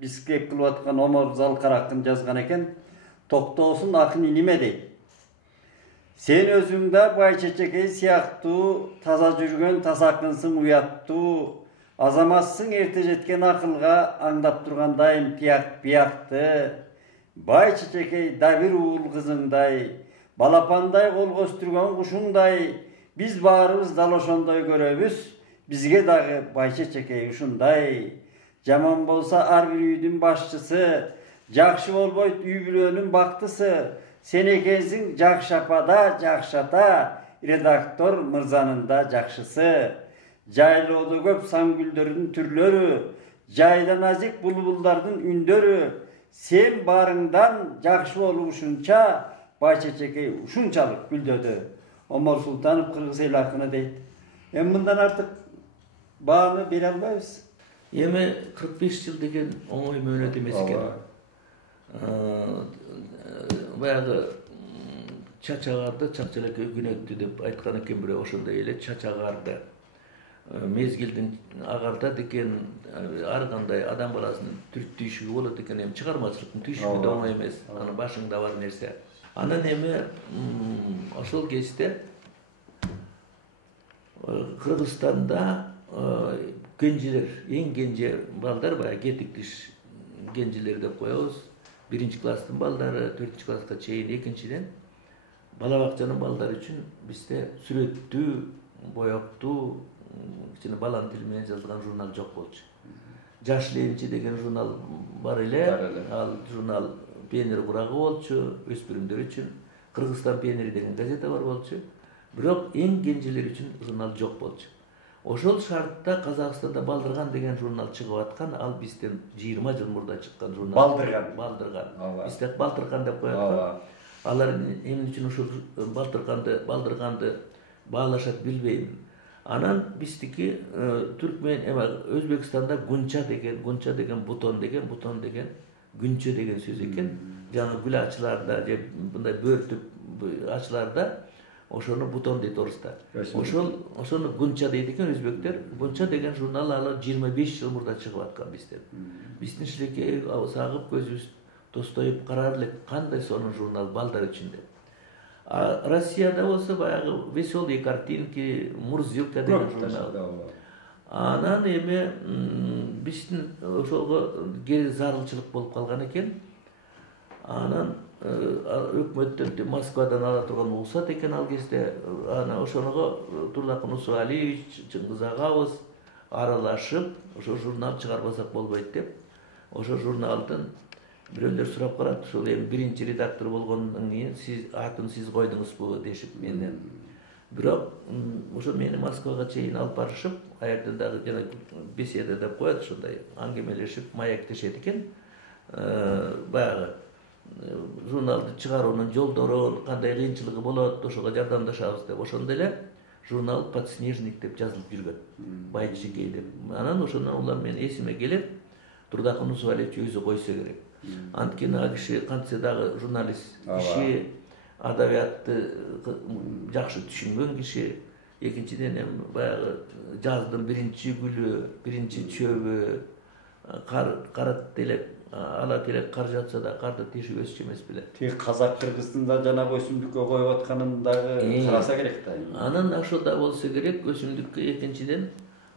бискек кылып аткан Омар Залкарактын жазган экен. Токтоосун акын неме дейт. Sen özüңдө Байчечекей сыяктуу таза жүргөн тазакынсың уяттуу, азаматсың эрте жеткен акылга аңдап тургандайым тияк биякты. Байчечекей да бир уул кызыңдай, балапандай кол көстүргөн кушуңдай, биз баарыбыз дал ошондой көрөбүз, бизге дагы Байчечекей ушундай. Жаман болса ар бир үйдүн башчысы, жакшы болбойт үй бүлөнүн бактысы. Sen ekенсиң жакшапада жакшата, редактор мырзанын да жакшысы. Жайлоодо көп самгүлдөрдүн түрлөрү, жайда назик булбулдардын үндөрү. Sen барыңдан жакшы болушунча, Байчечекей ушунчалык гүлдөдү. Омар Султанов кыргыз эл акыны дейт. Мындан артык бааны бере албайбыз. Эми 45 жыл деген оңой мөөнөт эмес экен. Баягы чачагарды чакчалекке күнөттү деп айткан экен, бирок ошондой эле чачагарды мезгилдин агарда деген ар кандай адам баласынын түрт түйшүгү болот экен. Эми чыгармачылыктын түйшүгү да оңой эмес, анын башыңда бар нерсе. Анан эми ошол кезде Кыргызстанда кенжелер, эң кенже балдар баягы кетиктиш кенжелер деп коебуз. 1-класстын балдары 4-класска чейин, экинчиден бала бакчанын балдары үчүн бизде сүрөттүү, боёктуу, кичине баланын тили менен жазылган журнал жок болчу. Жаш ленчи деген журнал бар эле, ал журнал пионер курагы болчу, өспүрүмдөр үчүн. Кыргызстан пионери деген газета бар болчу. Бирок эң кенжелер үчүн журнал жок болчу. Ошол шартта Казакстанда Балдырган деген журнал чыгып аткан, ал бизден 20 жыл мурда чыккан журнал. Балдырган. Бизде Балтырган деп коет. Алар эмне үчүн ошол Балдырганды баалашат билбейм. Анан биздики түркмен Өзбекстанда гунча деген бутон деген күнчө деген сөз экен. Жаңы гүл ачыларда же мындай бөртүп ачыларда ошону бутон дейт орустар. Ошону гунча дейт экен өзбектер. Гунча деген журнал алы 25 жыл мурда чыгып аткан бизден. Биздин шилекей сагып көзүбүз тостоюп карар элек, кандай сонун журнал балдар үчүн деп. Россияда болсо баягы веселые картинки, Мурзилка деген журнал. Анан эми биздин ошого кери зарылчылык болуп калган экен. Анан өкмөттөр Москвадан ала турган уруксат экен ал кезде. Ана ошонго Турдакын Усуалиевич, Чыңгыз агабыз аралашып, ошо журнал чыгарбасак болбойт деп, ошо журналдын бирөөлөр сурап карат, ошол эми биринчи редактор болгондон кийин сиз атын сиз койдуңузбу дешип менден. Бирок ошо мени Москвага чейин алып барышып, аерден дагы жана беседа деп коет, ошондой аңгемелешип маектешет экен. Баягы журналды чыгаруунун жолдору, кандай кыйынчылыгы болот, ошого жардамдашабыз деп. Ошондо эле журнал «Подснежник» деп жазылып жүргөн. Байчечекей деп. Анан ошондон улам мен эсиме келип, Турдакын Усуалиевич өзү койсо керек. Анткени ал киши кантсе дагы журналист киши, адабиятты жакшы түшүнгөн киши. Экинчиден эми баягы жаздын биринчи гүлү, биринчи чөбү, карат делеп ала терек кар жатса да карды тешип өсчү эмес беле. Тек казак Кыргызстанда жанагы өсүмдүккө коюп атканын дагы караса керек да. Анан ошол да болсо керек. Өсүмдүккө экинчиден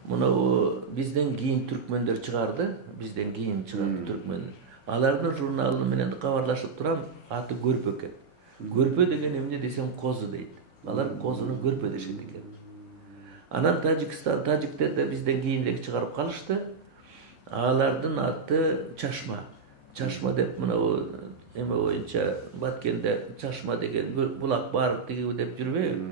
мынау бизден кийин түркмөндөр чыгарды, бизден кийин чыгарды түркмөн. Алардын журналы менен кабарлашып турам, аты Көрпө экен. Көрпө деген эмне десем козу дейт. Алар козуну көрпө дешет экен. Анан тажиктер да бизден кийинирээк чыгарып калышты. Алардын аты Чашма. Чашма деп мынау эме боюнча Баткенде Чашма деген булак бар деп жүрбөйбү?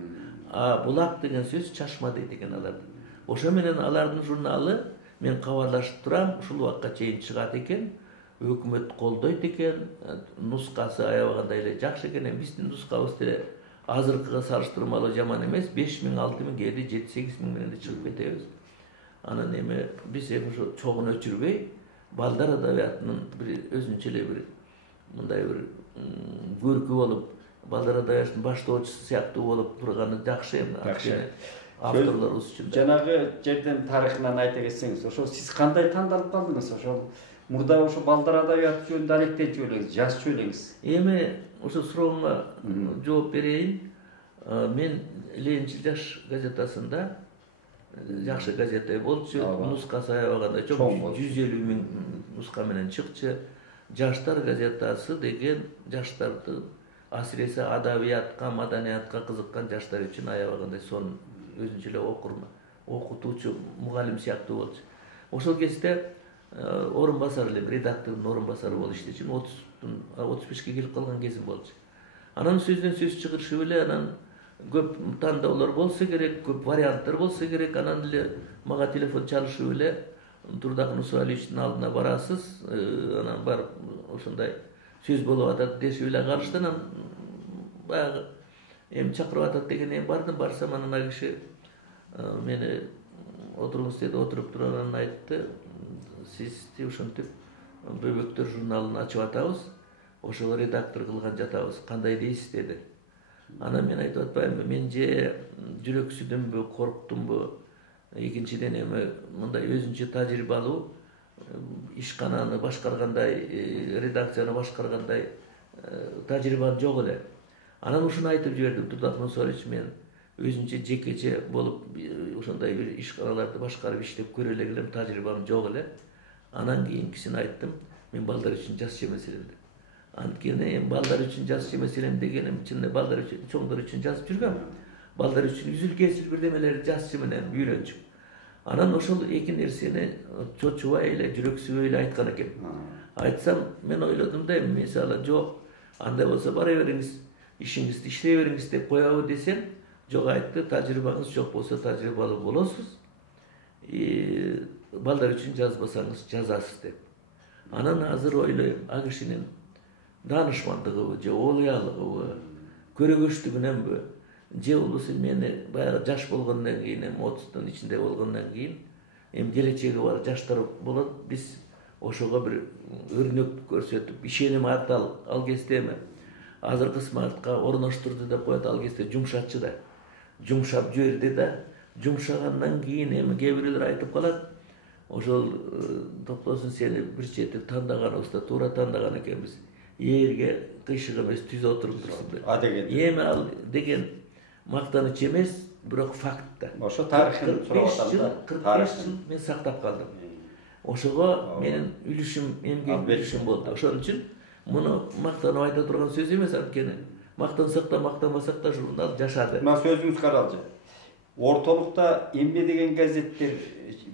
Булак деген сөз Чашма дейт экен аларды. Ошо менен алардын журналы мен кабарлашып турам, ушул убакка чейин чыгат экен. Өкмөт колдойт экен. Нускасы аябагандай эле жакшы экен. Биздин нускабыз деле азыркыга салыштырмалуу жаман эмес. 5000-6000 кээде 7-8 миң менен чыгып кетебиз. Анан эми биз эми ошо чогун өчүрбөй, балдар адабиятынын бир өзүнчө эле бир мындай бир көркү болуп, балдар адабиятынын баштоочусу сыяктуу болуп турганы жакшы эми. Авторлорубуз үчүн. Жанагы жерден тарыхынан айта кетсеңиз, ошол сиз кандай тандалып калдыңыз? Ошол Murda ошо балдар адабияты жөнүндө алектенчи элеңиz, жазчу элеңиz. Эми ошо сурооңа жооп берейин. Мен Ленинчил жаш газетасында жакшы газета болчу. Нускасы аябаганда чоң 150 000 нуска менен чыкчу. Жаштар газетасы деген жаштарды асыресе адабиятка, маданиятка кызыккан жаштар үчүн аябагандай сонун өзүнчө эле окутуучу, мугалим сыяктуу болчу. Ошол кезде орун басар элем, редактордун орун басары болуп иштечүмүн. 35-ке келип калган кезим болчу. Анан сөздөн сөз чыгырышып эле, анан көп тандоолор болсо керек, көп варианттар болсо керек, анан эле мага телефон чалышып эле Турдак Нусуалиевичтин алдына барасыз, анан барып ошондой сөз болуп атат дешип эле калышты. Анан баягы эми чакырып атат деген бардым. Барсам анан ага киши мени отуруңуз деди, отуруп туруп анан айтты, сизди ушинтип Бөбөктөр журналын ачып атабыз, ошого редактор кылган жатабыз, кандай дейсиз деди. Анан мен айтып атпаймынбы, мен же жүрөксүдүмбү, корктумбу, экинчиден эми мындай өзүнчө тажрыйбалуу ишкананы башкаргандай, редакцияны башкаргандай тажрыйбам жок эле. Анан ушуну айтып жибердим, Турдак Нусуалиевич, мен өзүнчө жекече болуп ошондой бир ишканаларды башкарып иштеп көрө элем, тажрыйбам жок эле. Анан кийинкисин айттым, мен балдар үчүн жазчу эмес элем деп. Анткени эми балдар үчүн жазчу эмес элем дегеним чын эле балдар үчүн, чоңдор үчүн жазып жүргөм. Балдар үчүн үзүл-кесил бирдемелерди жазчу менен үйрөнчүм. Анан ошол эки нерсени чочубай эле, жүрөксүбөй эле айткан экен. Айтсам, мен ойлодум да, мисалы жок, андай болсо бара бериңиз, ишиңизди иштей бериңиз деп коебы десем, жок айтты, тажрыйбаңыз жок болсо тажрыйбалуу болосуз. Балдар үчүн жазбасаңыз жазасыз деп. Анан азыр ойлойм, ал кишинин данышмандыгыбы, же олуялыгыбы, көрөгөчтүгүнөнбү, же болбосо мени баягы жаш болгондон кийин, 30-тун ичинде болгондон кийин, эми келечеги бар жаштар болот, биз ошого бир өрнөк көрсөтүп, ишеним арталы, ал кезде эми азыркы смартка орноштурду деп коет, ал кезде жумшатчы да. Жумшап жиберди да, жумшагандан кийин эми кээ бирлер айтып калат, ошол токтосун сени бир чети тандаганыбызда туура тандаган экенбиз. Эрге кыйшык эмес түз отуруп турсун деп. Эми ал деген мактаныч эмес, бирок факт да. Ошо тарыхын сурап атам. 45 жыл мен сактап калдым. Ошого менин үлүшүм, эмгек үлүшүм болду. Ошон үчүн муну мактанып айта турган сөз эмес, анткени мактансак да мактанбасак да журнал жашады. Мына сөзүңүз каралжы. Ортолукта эмне деген газеттер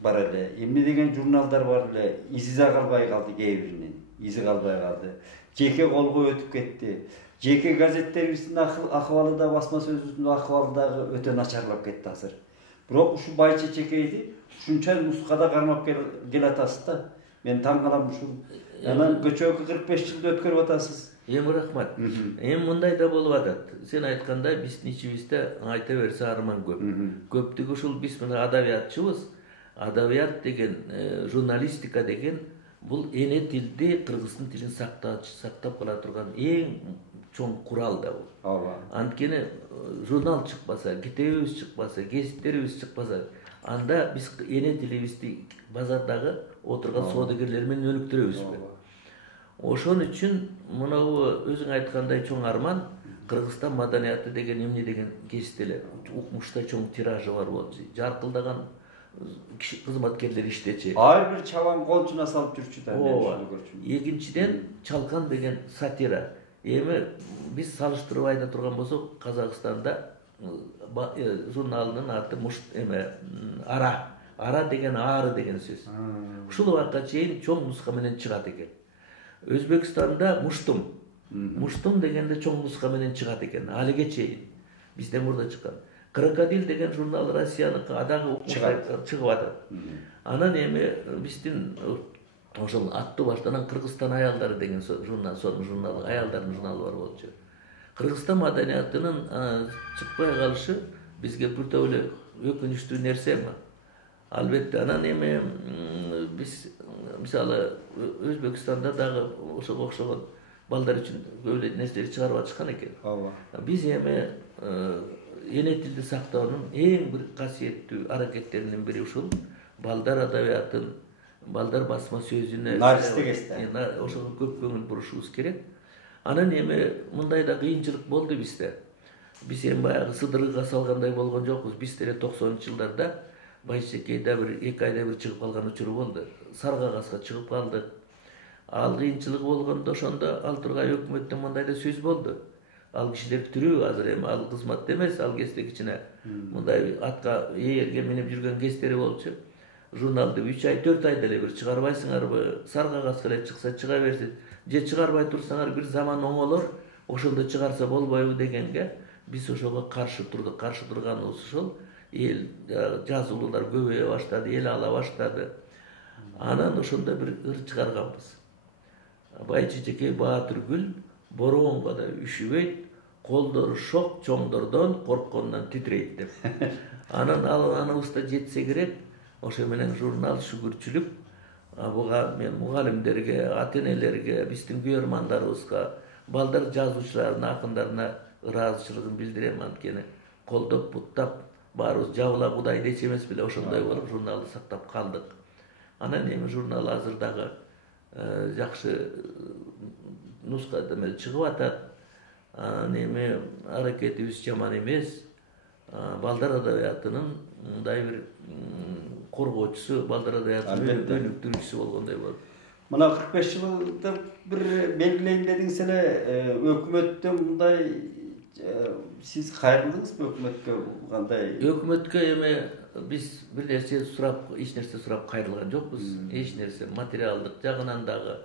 бар эле, эмне деген журналдар бар эле, изи да калбай калды кээ биринин. Изи калбай калды. Жеке колго өтүп кетти. Жеке газеттерибиздин акыбалы да, басма сөзүбүздүн акыбалы дагы өтө начарлап кетти азыр. Бирок ушу бай чечекейди ушунча нускада кармап келатасыз да. Мен таң калам ушул. Анан көчөгө 45 жылды өткөрүп атасыз. Эми рахмат. Эми мындай да болуп атат. Сен айткандай биздин ичибизде айта берсе арман көп. Көптүгү ушул биз мына адабиятчыбыз. Адабият деген, журналистика деген бул эне тилди, кыргыздын тилин сактап кала турган эң чоң курал да бул. Анткени журнал чыкпаса, китебибиз чыкпаса, гезиттерибиз чыкпаса, анда биз эне тилибизди базардагы отурган соодагерлер менен өнүктүрөбүзбү? Ошон үчүн мынау өзүң айткандай чоң арман, Кыргызстан маданияты деген эмне деген гезит эле укмушта чоң тиражы бар болчу. Жаркылдаган кызматкерлер иштечи. Ар бир чабан колчуна салып жүрчү да. Экинчиден Чалкан деген сатира. Эми биз салыштырып айта турган болсок, Казакстанда журналынын аты Ара. Ара деген ары деген сөз. Ушул убакка чейин чоң нуска менен чыгат экен. Өзбекстанда Муштум. Муштум дегенде чоң нуска менен чыгат экен. Алиге чейин бизден мурда чыккан. Крокодил деген журнал Россияныкы дагы чыгып атат. Анан эми биздин ошол аттуу баштан Кыргызстан аялдары деген журнал, аялдардын журналы бар болчу. Кыргызстан маданиятынын чыкпай калышы бизге бир эле өкүнүчтүү нерсе. Албетте анан эми биз мисалы Өзбекстанда дагы ошого окшогон балдар үчүн көп нерселер чыгарып атышкан экен. Биз эми эне тилди сактоонун эң бир касиеттүү аракеттеринин бири ушул балдар адабиятын балдар басма сөзүнө ошого көп көңүл бурушубуз керек. Анан эми мындай да кыйынчылык болду бизде. Биз эми баягы сыдырга салгандай болгон жокпуз. Биз деле 90-жылдарда Байшекейде бир 2 айда бир чыгып калган учуру болду. Саргагаска чыгып калдык. Ал кыйынчылык болгондо ошондо Ал Тургай өкмөттөн мындай да сөз болду. Ал кишилер тирүү азыр эми ал кызматта эмес, ал кезде кичине мындай атка ээлге минип жүргөн кездери болчу. Журналды 3 ай 4 айда эле бир чыгарбайсыңарбы? Саргагаска эле чыкса чыга берсин. Же чыгарбай турсаңар бир заман оңолор, ошондо чыгарса болбойбу дегенге биз ошого каршы турдук. Каршы турганыбыз ошол. Эл жазуулуулар көбөйө баштады, эл ала баштады. Анан ошондо бир ыр чыгарганбыз. Байчечекей Баатыргүл бороонго да үшүбөйт, колдору шок чоңдордон корккондон титрейт деп. Анан алганыбызда жетсе керек, ошо менен журнал шүгүрчүлүк буга мен мугалимдерге, ата-энелерге, биздин күйөрмандарыбызга, балдар жазуучуларына, акындарына ыраазычылыгын билдирем. Анткени колдоп, буттап, баарыбыз жабыла Кудай дечи эмес беле ошондой болуп журналды сактап калдык. Анан эми журнал азыр дагы жакшы нускада эмел чыгып атат. Анан эми аракетибиз жаман эмес. Балдар адабиятынын мындай бир коргоочусу, балдар адабиятынын өнүктүрүүчүсү болгондой болот. Мына 45 жылда бир белгилейм дедиңиз эле, өкмөттөн мындай сиз кайрылдыңызбы өкмөткө кандай? Өкмөткө эми биз бир нерсе сурап, эч нерсе сурап кайрылган жокпуз. Эч нерсе материалдык жагынан дагы.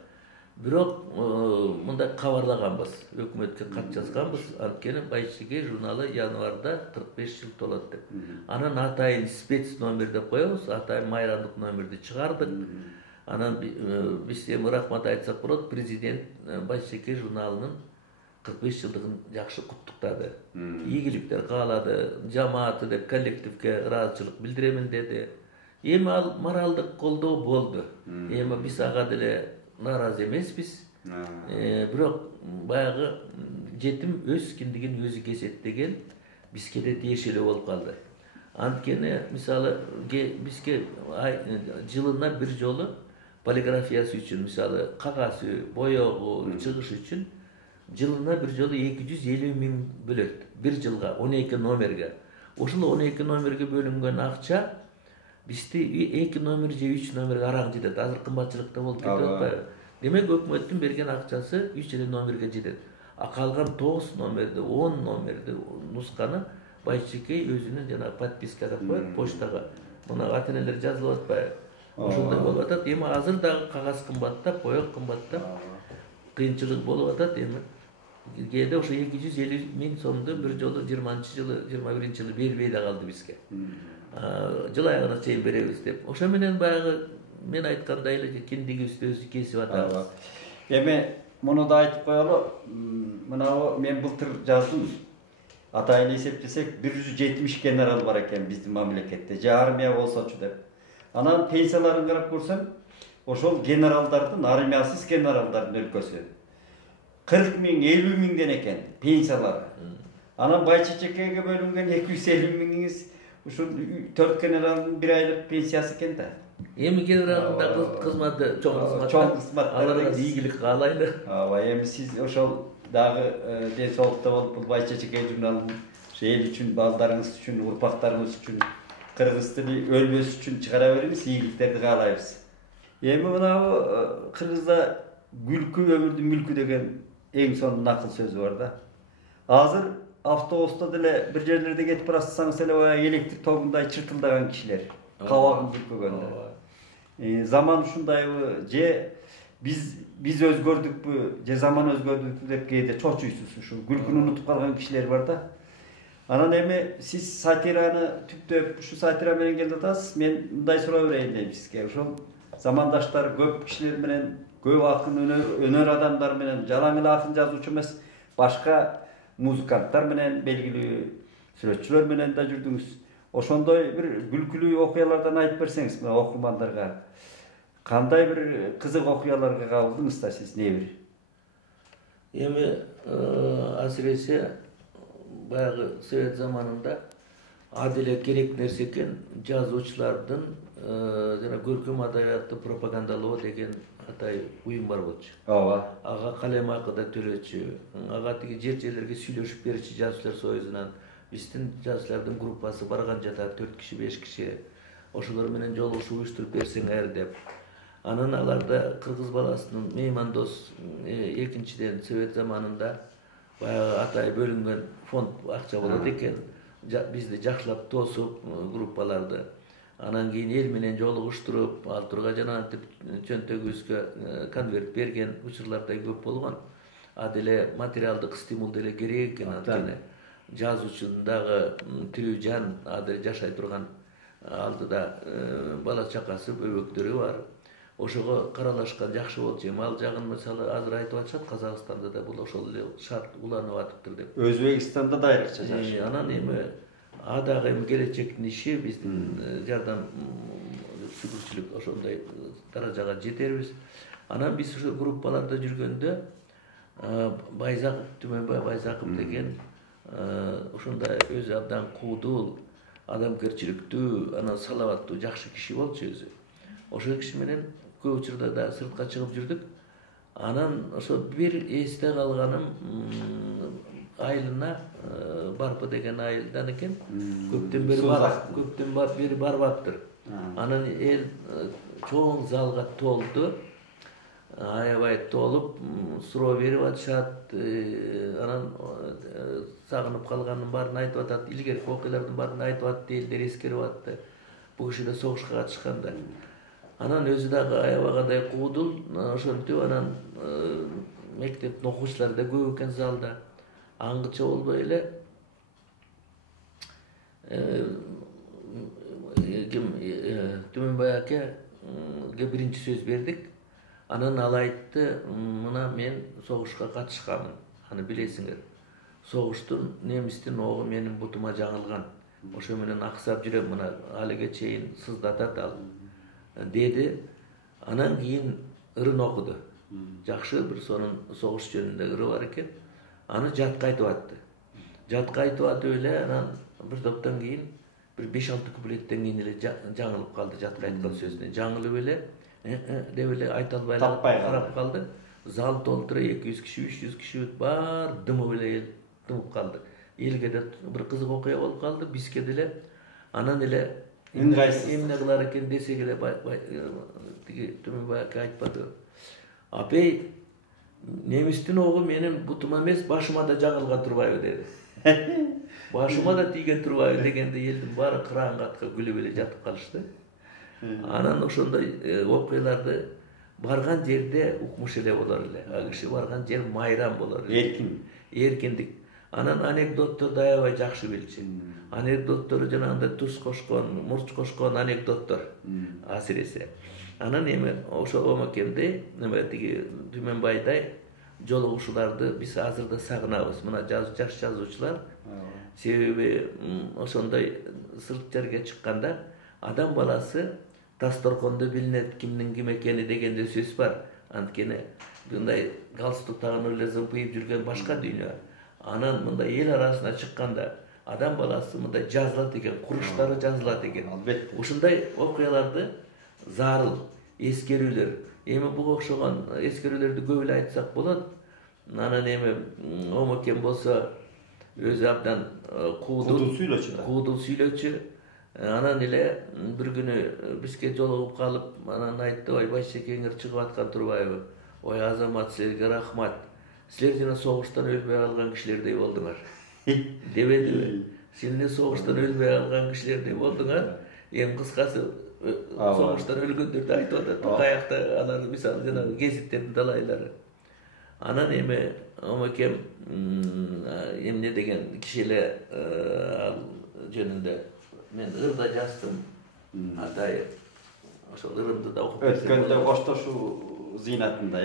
Бирок мындай кабарлаганбыз, өкмөткө кат жазганбыз. Анткени Байшекей журналы январда 45 жыл толот деп. Анан атайын спец номер деп коебуз, атайын майрамдык номерди чыгардык. Анан биз эми рахмат айтсак болот, президент Байшекей журналынын 45 жылдыгын жакшы куттуктады. Ийгиликтер каалады, жамааты деп коллективге ыраазычылык билдиремин деди. Эми ал моралдык колдоо болду. Эми биз ага деле нааразы эмеспиз. Бирок баягы жетим өз киндигин өзү кесет деген бизге да тиешелүү болуп калды. Анткени мисалы бизге жылына бир жолу полиграфиясы үчүн, мисалы кагазы, боёгу чыгыш үчүн жылына бир жолу 250 000 бөлөт. Бир жылга 12 номерге. Ошол 12 номерге бөлүнгөн акча бизди 2 номер же 3 номерге араң жетет. Азыр кымбатчылыкта болуп кетип атпайбы? Демек өкмөттүн берген акчасы 3 номерге жетет. А калган 9 номерди, 10 номерди нусканы Байшекей өзүнүн жана подпискага коет почтага. Мына ата-энелер жазылып атпайбы? Ошондой болуп атат. Эми азыр дагы кагаз кымбаттап, боёк кымбаттап, кыйынчылык болуп атат. Эми кээде ошо 250 000 сомду бир жолу 20-жылы, 21-жылы бербей да калды бизге. Жыл аягына чейин беребиз деп. Ошо менен баягы мен айткандай эле киндигибизди өзү кесип атабыз. Эми муну да айтып коелу. Мына мен былтыр жаздым. Атайын эсептесек 170 генерал бар экен биздин мамлекетте. Же армия болсочу деп. Анан пенсияларын карап көрсөм, ошол генералдардын, армиясыз генералдардын өлкөсү 40 000, 50 000ден экен пенсиялары. Анан Байчечекейге бөлүнгөн 250 000иңиз ушул 4 генералдын бир айлык пенсиясы экен да. Эми генералдын да кызматы чоң кызмат. Аларга ийгилик каалайлы. Эми сиз ошол дагы ден соолукта болуп бул Байчечекей журналын эл үчүн, балдарыңыз үчүн, урпактарыңыз үчүн, кыргыз тили өлбөс үчүн чыгара бериңиз, ийгиликтерди каалайбыз. Эми мына кыргызда күлкү өмүрдүн мүлкү деген эң сонун акыл сөзү бар да. Азыр автобуста деле бир жерлерде кетип барсаңыз эле баягы электр тогундай чыртылдаган кишилер кабагын бүркөгөндө. Заман ушундайбы, же биз өзгөрдүкпү, же заман өзгөрдүкпү деп кээде чочуйсуз. Ушу күлкүнү унутуп калган кишилер бар да. Анан эми сиз сатираны түптөп ушу сатира менен келип атасыз. Мен мындай суроо берейин дейм сизге. Ошол замандаштар көп кишилер менен, көп акын өнөр адамдар менен, жалаң эле акын жазуучу эмес, башка музыканттар менен, белгилүү сүрөтчүлөр менен да жүрдүңүз. Ошондой бир күлкүлүү окуялардан айтып берсеңиз мына окурмандарга. Кандай бир кызык окуяларга кабылдыңыз да сиз небир? Эми асыресе баягы совет заманында adile керек нерсе экен. Жазуучулардын жана көркөм адабиятты пропагандалоо деген атай уюм бар болчу. Ооба. Ага калем акы да төлөчү. Ага тиги жер-жерлерге сүйлөшүп берчү жазуучулар союзунан. Биздин жазуучулардын группасы барган жатат 4 киши 5 киши. Ошолор менен жолугушуп уюштуруп берсеңер деп. Анан аларда кыргыз баласынын меймандос экинчиден совет заманында баягы атай бөлүнгөн фонд акча болот экен. Бизди жакшылап тосуп группаларды. Анан кийин эл менен жолугуштуруп, ал турга жана антип чөнтөгүбүзгө конверт берген учурлар да көп болгон. А деле материалдык стимул деле керек экен анткени. Жазуучунун дагы тирүү жан адыр жашай турган алдыда бала чакасы бөбөктөрү бар. Ошого каралашкан жакшы болчу. Ал жагын мисалы азыр айтып атышат, Казакстанда да бул ошол эле шарт уланып атыптыр деп. Өзбекстанда да айрыкча жакшы. Анан эми дагы эми келечектин иши биздин жардам шүгүрчүлүк ошондой даражага жетербиз. Анан биз ошо группаларда жүргөндө Байзаков, Түмөнбай Байзаков деген ошондой өзү абдан куудул, адамгерчиликтүү, анан салаваттуу жакшы киши болчу өзү. Ошол киши менен көп учурда да сыртка чыгып жүрдүк. Анан ошо бир эсте калганым айылына Барпы деген айылдан экен. Көптөн бери барбаптыр. Анан эл чоң залга толду. Аябай толуп, суроо берип атышат. Анан сагынып калганын баарын айтып атат, илгерки окуялардын баарын айтып атты, элдер эскерип атты. Бул киши да согушка катышканда. Анан өзү дагы аябагандай куудул, ошентип анан мектептин окуучулары да көп экен залда. Аңгыча болбой эле Түмөнбай акеге биринчи сөз бердик. Анан ал айтты, мына мен согушка катышканмын. Аны билесиңер. Согуштун немистин огу менин бутума жаңылган. Ошо менен аксап жүрөм, мына алиге чейин сыздатат ал. Деди. Анан кийин ырын окуду. Жакшы бир сонун согуш жөнүндө ыры бар экен. Аны жатка айтып атты. Жатка айтып атып эле анан бир топтон кийин бир 5-6 куплеттен кийин эле жаңылып калды жатка айткан сөзүнө. Жаңылып эле деп эле айта албай карап калды. Зал толтура 200 киши, 300 киши бар дымып эле эл дымып калды. Элге да бир кызык окуя болуп калды, бизге деле. Анан эле эмне кылар экен десек эле тиги Түмөнбай ака айтпады. Апей, немистин огу менин бутума эмес, башыма да жаңылган турбайбы деди. Башыма да тийген турбайбы дегенде элдин баары кыраан катка күлүп эле жатып калышты. Анан ошондой окуяларды барган жерде укмуш эле болор эле. А киши барган жер майрам болор эле. Эркиндик. Анан анекдотторду аябай жакшы билчү. Анекдоттору жанагындай туз кошкон, мурч кошкон анекдоттор асиресе. Анан эми ошо омакемде тиги Түмөнбайдай жолугушууларды биз азыр да сагынабыз. Мына жакшы жазуучулар. Себеби ошондой сырт жерге чыкканда адам баласы дасторкондо билинет кимдин ким экени дегенде сөз бар. Анткени мындай галстук тагынып эле зымпыйып жүргөн башка дүйнө. Анан мындай эл арасына чыкканда адам баласы мындай жазылат экен, куруштары жазылат экен. Албетте. Ушундай окуяларды зарыл, эскерүүлөр. Эми буга окшогон эскерүүлөрдү көп эле айтсак болот. Анан эми омакем болсо өзү абдан куудул сүйлөчү. Анан эле бир күнү бизге жолугуп калып, анан айтты, ой Байшекеңер чыгып аткан турбайбы? Ой Азамат, силерге рахмат. Силер жана согуштан өлбөй алган кишилердей болдуңар. Дебедиби? Силер согуштан өлбөй алган кишилердей болдуңар. Эми кыскасы согуштан өлгөндөрдү айтып атат. Каякта алар мисалы жанагы гезиттердин далайлары. Анан эми омакем эмне деген киши эле ал жөнүндө мен ырда жаздым. Атай ошол ырымды да окуп өткөндө коштошуу зыйнатында,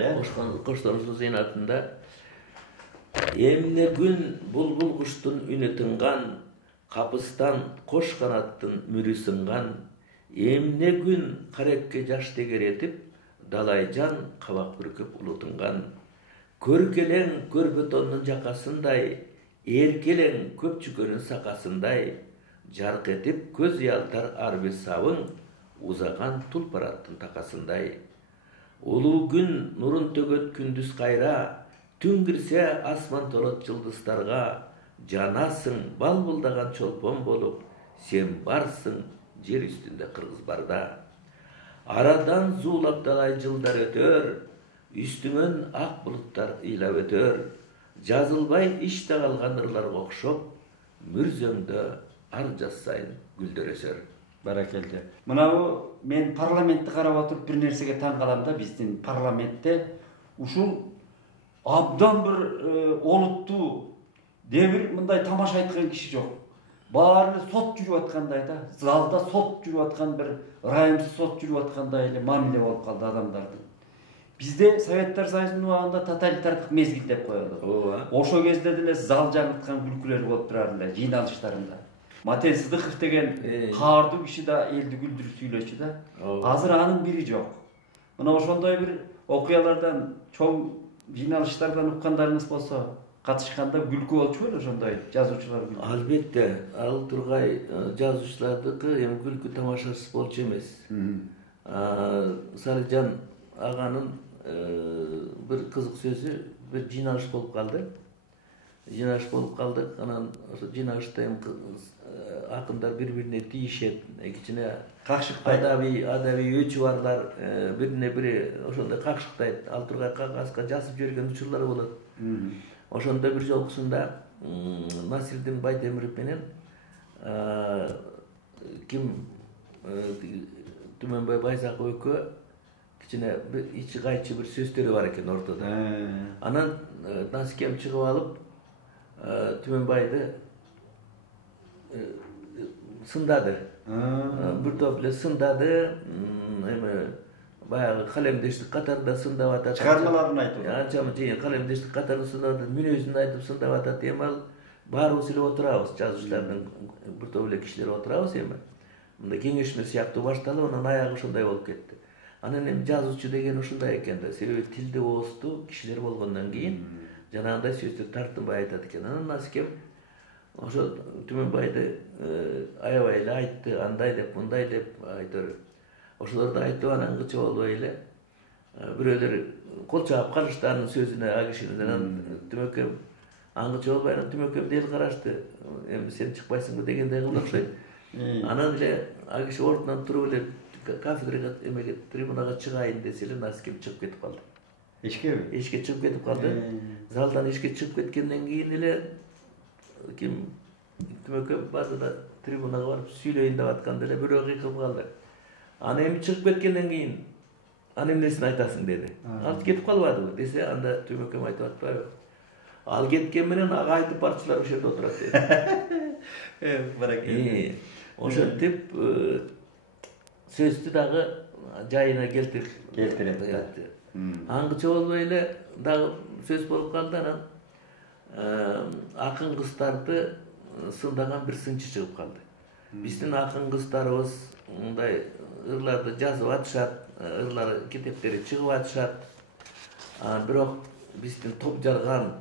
коштошуу зыйнатында эмне күн булбул куштун үнү тынган, капыстан кош канаттын мүрү сынган, эмне күн карекке жаш тегеретип, далайжан кабак бүркүп улутунган, көркелең көрбөтондун жакасындай, эркелең көпчүкөнүн сакасындай, жарқ етіп көз ұялтар арбе сабың, узаған тұлпараттың тақасындай. Улуу күн нұрын төгөт күндүз кайра, түн кирсе асман толот жылдыздарга, жанасың балбылдаган чолпон болуп, сен барсың жер үстүндө кыргыз барда. Арадан зуулап далай жылдар өтөр, үстүңөн ак булуттар ыйлап өтөр, жазылбай иште калган ырларга окшоп, мүрзөңдө ар жаз сайын гүлдөр өсөр. Баракелде. Мынау мен парламентти карап отуруп бир нерсеге таң калам да, биздин парламентте ушул абдан бир олуттуу дебир мындай тамаша айткан киши жок. Баары сот жүрүп аткандай да, залда сот жүрүп аткан бир ырайымсыз сот жүрүп аткандай эле мамиле болуп калды адамдардын. Бизде Советтер Союзунун убагында тоталитардык мезгил деп коелу. Ооба. Ошол кезде деле зал жаңырткан күлкүлөр болуп турар эле жыйналыштарында. Матен Сыдыков деген каардуу киши да элди күлдүрүп сүйлөчү да. Азыр анын бири жок. Мына ошондой бир окуялардан, чоң жыйналыштардан уккандарыңыз болсо, катышканда күлкү болчу беле ошондой жазуучулар күлкү? Албетте, ал тургай жазуучулардыкы эми күлкү тамашасы болчу эмес. Салижан аганын бир кызык сөзү, бир жыйналыш болуп калды. Анан ошо жыйналышта эми акындар бири-бирине тийишет, кичине Какшыктайт. Адабий өчү барлар бирине бири ошондой какшыктайт. Ал тургай кагазга жазып жиберген учурлар болот. Ошондо бир жолкусунда Насирдин Байтемиров менен Түмөнбай Байзаков экөө кичине ичи кайчы бир сөздөрү бар экен ортодо. Анан Насикем чыгып алып Түмөнбайды сындады. Бир топ эле сындады, эми баягы калемдештик катарында сындап атат. Чыгармаларын айтып. Анча калемдештик катарында сындап атат, мүнөзүн айтып сындап атат. Эми ал баарыбыз эле отурабыз, жазуучулардын бир топ эле кишилер отурабыз эми. Мындай кеңешме сыяктуу башталып, анан аягы ошондой болуп кетти. Анан эми жазуучу деген ушундай экен да, себеби тилди оозтуу кишилер болгондон кийин жанагындай сөздү тартынбай айтат экен. Анан Насикем ошо Түмөнбайды аябай эле айтты, андай деп, мындай деп айтыр. Ошолорду айтып анан кычы болбой эле бирөөлөр кол чаап калышты анын сөзүнө, агишине. Анан Түмөкем аңгычы болбой анан Түмөкем эл карашты. Эми сен чыкпайсыңбы дегендей кылды окшойт. Анан эле агиши ордунан туруп эле кафедрага эмеге трибунага чыгайын десе эле Насикем чыгып кетип калды. Эшкеби? Эшке чыгып кетип калды. Залдан эшке чыгып кеткенден кийин эле Түмөкем базада трибунага барып сүйлөйүн деп атканда эле бирөө кыйкылып калды. Аны эми чыгып кеткенден кийин аны эмнесин айтасың деди. Ал кетип калбадыбы десе, анда Түмөкем айтып атпайбы? Ал кеткен менен ага айтып барчылар ошол жерде отурат деди. Баракелде. Ошентип сөздү дагы жайына келтирет. Аңгыча болбой эле дагы сөз болуп калды. Анан акын кыздарды сындаган бир сынчы чыгып калды. Биздин акын кыздарыбыз мындай ырларды жазып атышат, ырлары китептери чыгып атышат. Бирок биздин топ жарган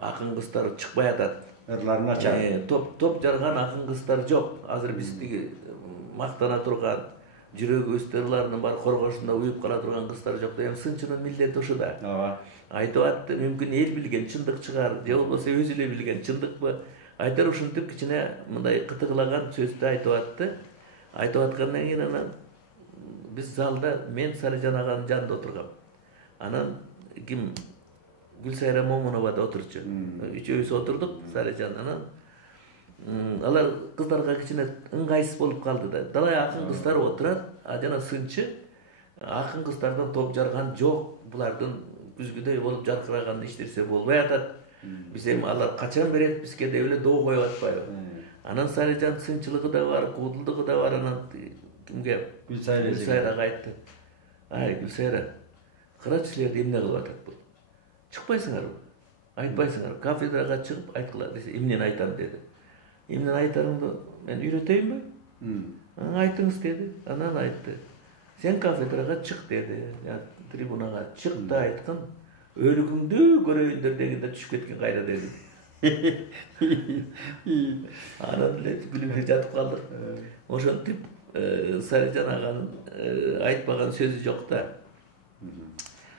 акын кыздар чыкпай атат. Ырларын ачат. Топ жарган акын кыздар жок. Азыр биздики мактана турган жүрөгүбүздө ырларынын бар коргошунда уюп кала турган кыздар жок. Эми сынчынын милдети ушул да. Ооба. Айтып атты, мүмкүн эл билген чындык чыгар, же болбосо өзү эле билген чындыкпы? Айтар ушинтип кичине мындай кытыгылаган сөздү айтып атты. Айтып аткандан кийин анан биз залда мен Салижан аганын жанында отургам. Анан Гүлсайра Момунова да отурчу. Үчөөбүз отурдук Салижан. Анан алар кыздарга кичине ыңгайсыз болуп калды да. Далай акын кыздар отурат, жана сынчы акын кыздардан топ жарган жок. Булардын күзгүдөй болуп жаркыраган иштерсе болбой атат. Биз эми алар качан берет бизге деп эле доо коюп атпайбы? Анан Салижан сынчылыгы да бар, куудулдугу да бар. Анан кимге? Гүлсайрага айтты. Ай, Гүлсайра, карачы силерди эмне кылып атат бул? Чыкпайсыңарбы? Айтпайсыңарбы? Кафедрага чыгып айткыла десе, эмнени айтам деди. Эмнени айтарыңды мен үйрөтөйүнбү? Айтыңыз деди. Анан айтты. Сен кафедрага чык деди. Трибунага чык да айткын. Өлүгүңдү көрөйүндөр дегенде түшүп кеткен кайда деди. Анан эле күлүп жатып калдык. Ошентип Сарыжан аганын айтпаган сөзү жок да.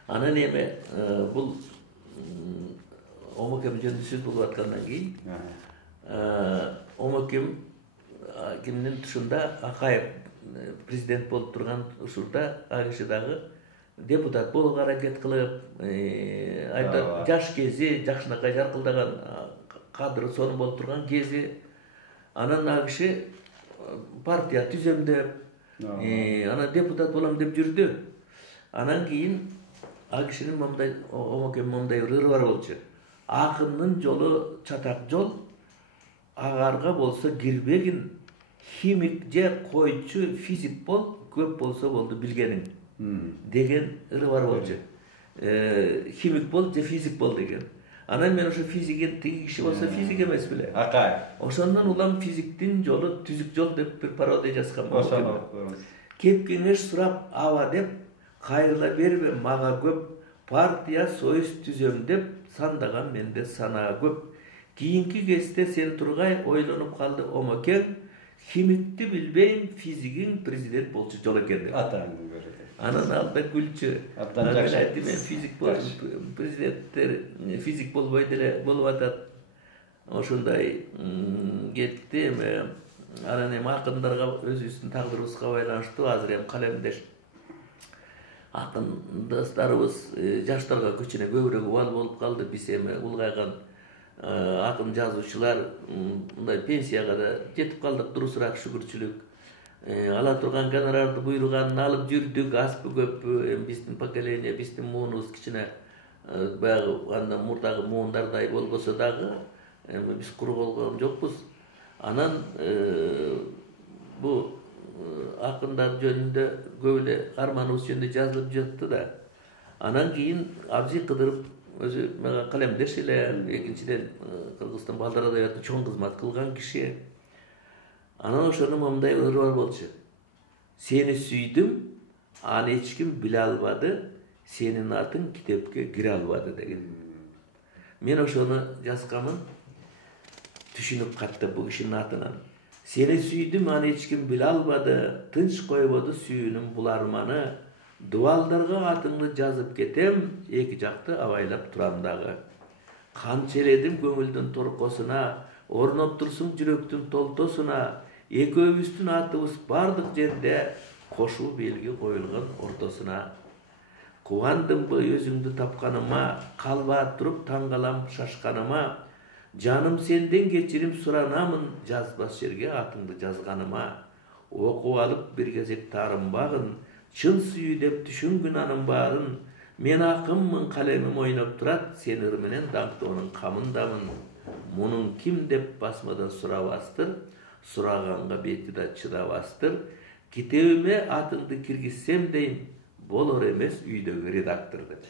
Анан эми бул Омокем жөнүндө сөз болуп аткандан кийин Омокем кимдин тушунда Акаев президент болуп турган учурда ал киши дагы депутат болууга аракет кылып, айтат жаш кези, жакшынакай жаркылдаган кадр сонун болуп турган кези. Анан ал киши партия түзөм деп, анан депутат болом деп жүрдү. Анан кийин ал кишинин мындай Омокем мындай бір ыры бар болчу. Акындын жолу чатак жол, агарга болсо кирбегин, химик же койчу физик бол, көп болсо болду билгениң деген ыры бар болчу. Химик бол же физик бол деген. Анан мен ошо физиктин тиги киши болсо физик эмес беле. Акаев. Ошондон улам физиктин жолу түзүк жол деп бир пародия жазган болчу. Кеп кеңеш сурап аба деп, кайрыла бербе мага көп, партия союз түзөм деп сандаган менде санаа көп. Кийинки кезде сен тургай ойлонуп калды Омокем, химикти билбейм, физигиң президент болчу жол экен деп. Атаңдын көрү. Анан ал да күлчү. Абдан жакшы. Айтты мен физик президенттер физик болбой деле болуп атат. Ошондой кетти эми. Анан эми акындарга өзүбүздүн тагдырыбызга байланыштуу азыр эми калемдеш акындастарыбыз жаштарга көчүнө көбүрөөк убал болуп калды. Биз эми улгайган акын жазуучулар мындай пенсияга да жетип калдык, дурусураак шүгүрчүлүк. Ала турган гонорарды буйруганын алып жүрдүк, азбы көппү, биздин поколение, биздин муунубуз кичине баягы андан мурдагы муундардай болбосо дагы, эми биз куру болгон жокпуз. Анан бу акындар жөнүндө көп эле арманыбыз жөнүндө жазылып жатты да. Анан кийин Абзый Кыдыров өзү мага калемдеш эле, экинчиден Кыргызстан балдар адабиятында чоң кызмат кылган киши. Анан ошонун мындай ыры бар болчу. Сени сүйдүм, аны эч ким биле албады, сенин атың китепке кире албады деген. Мен ошону жазганмын, түшүнүп каттым бул кишинин атынан. Сени сүйдүм, аны эч ким биле албады, тынч койбоду сүйүүнүн бул арманы. Дубалдарга атыңды жазып кетем, эки жакты абайлап турам дагы. Канчеледим көңүлдүн торкосуна, орноп турсуң жүрөктүн толтосуна. Экөөбүздүн атыбыз бардык жерде, кошул белги коюлган ортосуна. Кубандымбы өзүңдү тапканыма, калбай туруп таң калам шашканыма. Жаным сенден кечирим суранамын, жазбас жерге атыңды жазганыма. Окуп алып бир кезек таарынбагын, чын сүйүү деп түшүнгүн анын баарын. Мен акынмын, калемим ойноп турат, сен ыр менен даңктоонун камындамын. Мунун ким деп басмадан сурабастыр, сураганга бети да чыдабастыр. Китебиме атыңды киргизсем дейм, болор эмес үйдөгү редактор деп.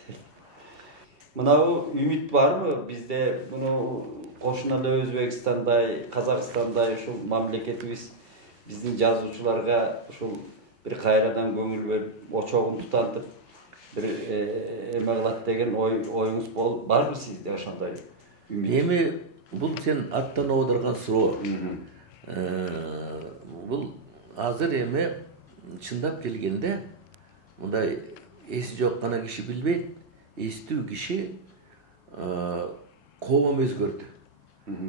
Мынау үмүт барбы? Бизде муну кошуна эле Өзбекстандай, Казакстандай ушул мамлекетибиз биздин жазуучуларга ушул бир кайрадан көңүл берип, очогун тутантып, бир эме кылат деген оюңуз барбы сизде ошондой үмүт? Эми бул сен аттанып отурган суроо. Бул азыр эми чындап келгенде мындай эси жок гана киши билбейт, эстүү киши коом өзгөрдү.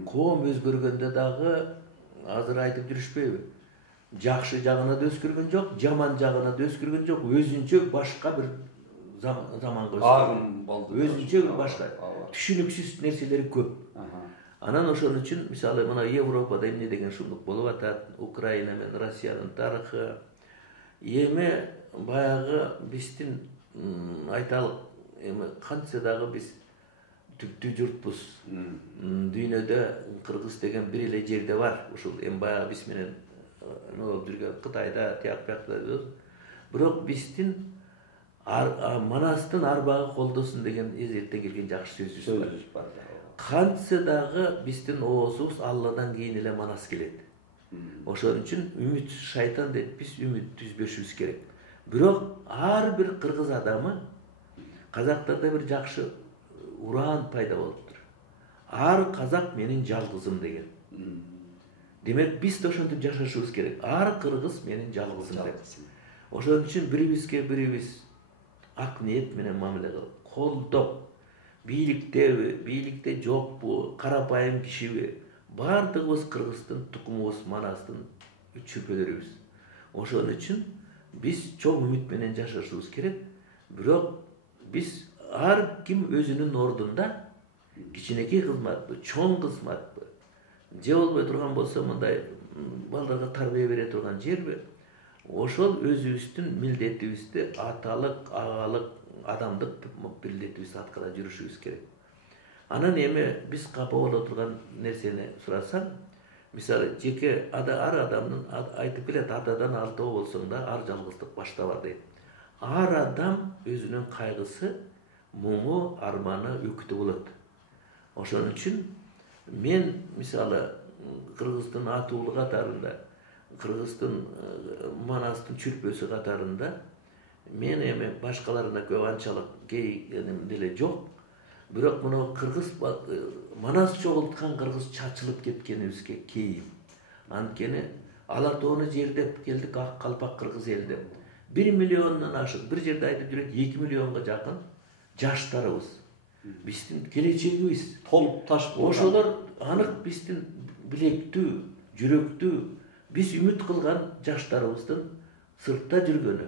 Коом өзгөргөндө дагы азыр айтып жүрүшпөйбү? Жакшы жагына да өзгөргөн жок, жаман жагына да өзгөргөн жок, өзүнчө башка бир заманга өзгөрдү. Өзүнчө башка түшүнүксүз нерселери көп. Анан ошон үчүн мисалы мына Европада эмне деген шундук болуп атат, Украина менен Россиянын тарыхы. Эми баягы биздин айталык, эми кантса дагы биз түптүү журтпуз. Дүйнөдө Кыргыз деген бир эле жерде бар. Ушул эми баягы биз менен болуп жүргөн Кытайда, тияк биякта. Бирок биздин Манастын арбагы колдосун деген эзелтен келген жакшы сөзүбүз бар. Кантса дагы биздин оозубуз Алладан кийин эле Манас келет. Ошон үчүн үмүт шайтан дейт, биз үмүт түзбөшүбүз керек. Бирок ар бир кыргыз адамы, казактарда бир жакшы уран пайда болуптур. Ар казак менин жалгызым деген. Демек биз да ошентип жашашыбыз керек. Ар кыргыз менин жалгызым деп. Ошон үчүн бирибизге бирибиз ак ниет менен мамиле кылып, колдоп, бийликте жокпу, карапайым кишиби, бардыгыбыз кыргыздын тукумубуз, манастын чүрпөлөрүбүз. Ошон үчүн биз чоң үмүт менен жашашыбыз керек. Бирок биз ар ким өзүнүн ордунда кичинекей кызматпы, чоң кызматпы, же болбой турган болсо мындай балдарга тарбия бере турган жерби, ошол өзүбүздүн милдетибизди аталык, агалык, адамдык милдетибизди аткара жүрүшүбүз керек. Анан эми биз капа боло турган нерсени сурасаң, мисалы жеке ар адамдын айтып келет, атадан алтоо болсоң да ар жалгыздык баштабар дейт. Ар адам өзүнүн кайгысы, муңу, арманы, өкүтү болот. Ошон үчүн мен мисалы кыргыздын атуулу катарында, кыргыздын манастын чүрпөсү катарында мен эми башкаларына көп анчалык кейгеним деле жок. Бирок мына кыргыз манас чогулткан кыргыз чачылып кеткенибизге кейим. Анткени ала тоону жердеп келдик, ак калпак кыргыз эл деп. 1 миллиондон ашык, бир жерде айтып жүрөт 2 миллионго жакын жаштарыбыз. Биздин келечегибиз. Толуп таш. Ошолор анык биздин билектүү, жүрөктүү, биз үмүт кылган жаштарыбыздын сыртта жүргөнү,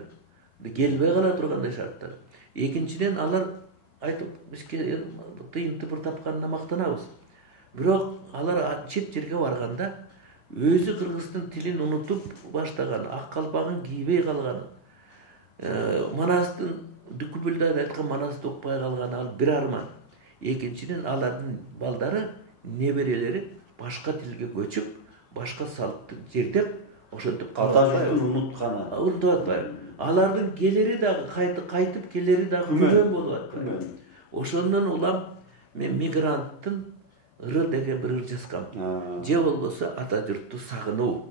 келбей кала тургандай шарттар. Экинчиден алар айтып бизге тыйын тыпыр тапканына мактанабыз. Бирок алар чет жерге барганда өзү кыргыздын тилин унутуп баштаган, ак калпагын кийбей калган, манастын дүкүбүлдө айткан манасты укпай калган ал бир арман. Экинчиден алардын балдары, неберелери башка тилге көчүп, башка салтты жердеп, ошентип ата журтун унутканы. Унутуп атпайбы? Алардын келери дагы кайтып келери дагы күмөн болуп атпайбы? Ошондон улам мен мигранттын ыры деген бир ыр жазгам. Же болбосо ата журтту сагынуу.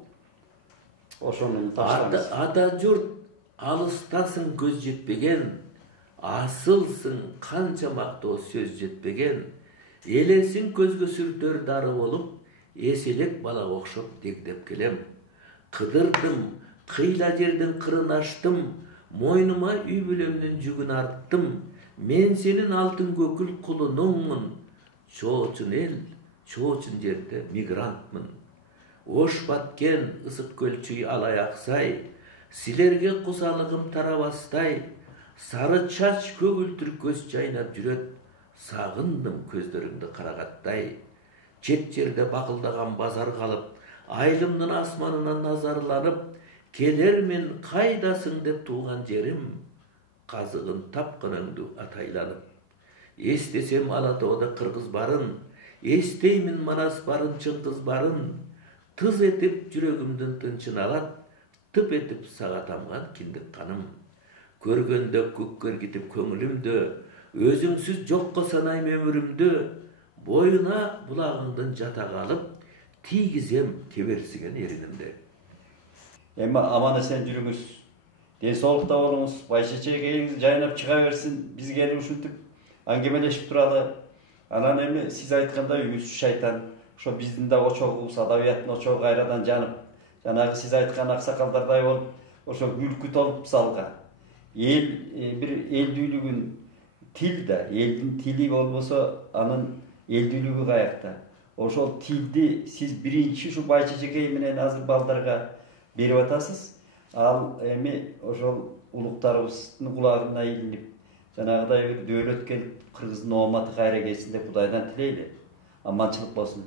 Ошону таштаңыз. Ата журт алыстасың көз жетпеген, асылсың канча мактоо сөз жетпеген, элесин көзгө сүртөр дары болуп, эселек балага окшоп дегдеп келем. Кыдырдым, кыйла жердин кырын аштым, мойнума үй бүлөмдүн жүгүн арттым. Мен сенин алтын көкүл кулунуңмун, чоочун эл, чоочун жерде мигрантмын. Ош баткен ысык көлчүй алай аксай, силерге кусалыгым тарабастай, сары чач көгүлтүр көз жайнап жүрөт, сагындым көздөрүңдү карагаттай. Чет жерде бакылдаган базар калып, айылымдын асманынан назарланып, келермен кайдасың деп тууган жерим, казыгын тапканыңды атайланып. Эстесем Алатоодо кыргыз барын, эстеймин манас барын, чыңгыз барын, тыз этип жүрөгүмдүн тынчын алат, тып этип сага тамган киндик каным. Көргөндө көккө ыргитип көңүлүмдө, өзүңсүз жокко санайм өмүрүмдү, боюна булагыңдын жатага алып, тийгизем кеберсиген эринимди. Эми аман эсен жүрүңүз, ден соолукта болуңуз, байчечегиңиз жайнап чыга берсин. Биз келип ушинтип аңгемелешип туралы. Анан эми сиз айткандай үмүтсүз шайтан, ошо биздин да очогубуз, адабияттын очогу кайрадан жанып, жанагы сиз айткан аксакалдардай болуп, ошо күлкү толуп залга. Эл бир элдүүлүгүн тил да, элдин тили болбосо анын элдүүлүгү каякта. Ошол тилди сиз биринчи ушу байчечекей менен азыр балдарга берип атасыз. Ал эми ошол улуктарыбыздын кулагына илинип, жанагыдай бир дөөлөт келип, кыргыздын ооматы кайра келсин деп Кудайдан тилейли. Аманчылык болсун.